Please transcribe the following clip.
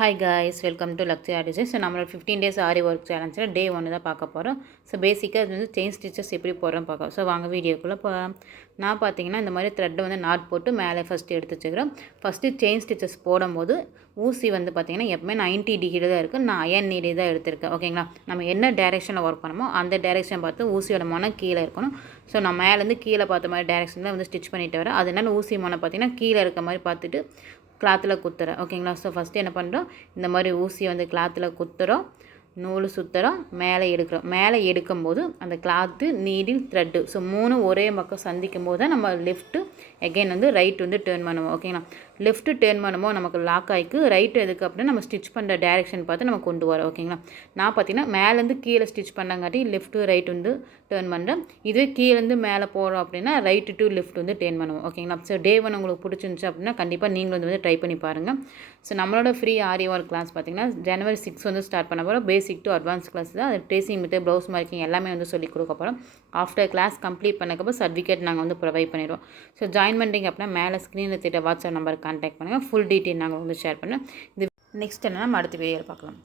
Hi guys, welcome to Luxury Art Design. So நம்மளோட 15 days ஆரி work சேலஞ்சில் டே 1 தான் பார்க்க போகிறோம். ஸோ பேசிக்காக அது வந்து செயின் ஸ்டிச்சஸ் எப்படி போடுறோம் பார்க்கலாம். ஸோ வாங்க வீடியோக்குள்ளே நான் பார்த்தீங்கன்னா இந்த மாதிரி த்ரெட்டை வந்து நாட் போட்டு மேலே ஃபஸ்ட்டு எடுத்து வச்சுக்கிறேன். ஃபஸ்ட்டு செயின் ஸ்டிச்சஸ் போடும்போது ஊசி வந்து பார்த்திங்கன்னா எப்பவுமே 90 டிகிரி தான் இருக்குது. நான் அயன் நீடி தான் எடுத்திருக்கேன். ஓகேங்களா, நம்ம என்ன டேரெக்ஷனில் ஒர்க் பண்ணமோ அந்த டேரெக்ஷன் பார்த்து ஊசியோட மொனை கீழே இருக்கணும். ஸோ நான் மேலேருந்து கீழே பார்த்த மாதிரி டேரெக்ஷனில் வந்து ஸ்டிச் பண்ணிட்டு வரேன். அதனால ஊசி மொனை பார்த்திங்கன்னா கீழே இருக்க மாதிரி பார்த்துட்டு கிளாத்தில் குத்துறேன். ஓகேங்களா, ஸோ ஃபஸ்ட்டு என்ன பண்ணுறோம், இந்த மாதிரி ஊசியை வந்து கிளாத்தில் குத்துறோம், நூல் சுற்றுறோம், மேலே எடுக்கிறோம். மேலே எடுக்கும்போது அந்த கிளாத்து நீடில் த்ரெட்டு ஸோ 3 ஒரே பக்கம் சந்திக்கும் போது தான் நம்ம லெஃப்ட்டு எகெயின் வந்து ரைட் வந்து டேர்ன் பண்ணுவோம். ஓகேங்களா, லெஃப்ட்டு டேர்ன் பண்ணும்போது நமக்கு லாக் ஆகிக்கு. ரைட்டு எதுக்கு அப்படின்னா நம்ம ஸ்டிச் பண்ணுற டேரெக்ஷன் பார்த்து நம்ம கொண்டு வரோம். ஓகேங்களா, நான் பார்த்தீங்கன்னா மேலேருந்து கீழே ஸ்டிச் பண்ணங்காட்டி லெஃப்ட்டு ரைட் வந்து டேர்ன் பண்ணுறேன். இதுவே கீழேருந்து மேலே போகிறோம் அப்படின்னா ரைட்டு டு லெஃப்ட் வந்து டேர்ன் பண்ணுவோம். ஓகேங்களா, ஸோ டே 1 உங்களுக்கு பிடிச்சிருந்துச்சு அப்படின்னா கண்டிப்பாக நீங்களும் வந்து ட்ரை பண்ணி பாருங்கள். ஸோ நம்மளோட ஃப்ரீ ஆரி ஒர்க் கிளாஸ் பார்த்திங்கன்னா January 6 வந்து ஸ்டார்ட் பண்ண போகிறோம். பேசிக் டு அட்வான்ஸ் கிளாஸ் தான். அது ட்ரேசிங் மெத்தட், ப்ளவுஸ் மார்க்கிங் எல்லாமே வந்து சொல்லிக் கொடுக்க போகிறோம். ஆஃப்டர் கிளாஸ் கம்ப்ளீட் பண்ணக்கப்போ சர்டிஃபிகேட் நாங்கள் வந்து ப்ரொவைட் பண்ணிடுவோம். ஸோ ஜாயின் பண்ணுறீங்க அப்படின்னா மேலே ஸ்க்ரீனில் திட்ட வாட்ஸ்அப் நம்பருக்கு கான்டாக்ட் பண்ணுங்கள். ஃபுல் டீட்டெயில் நாங்கள் வந்து ஷேர் பண்ணுறோம். இது நெக்ஸ்ட் என்ன நம்ம அடுத்த வீடியோவில் பார்க்கலாம்.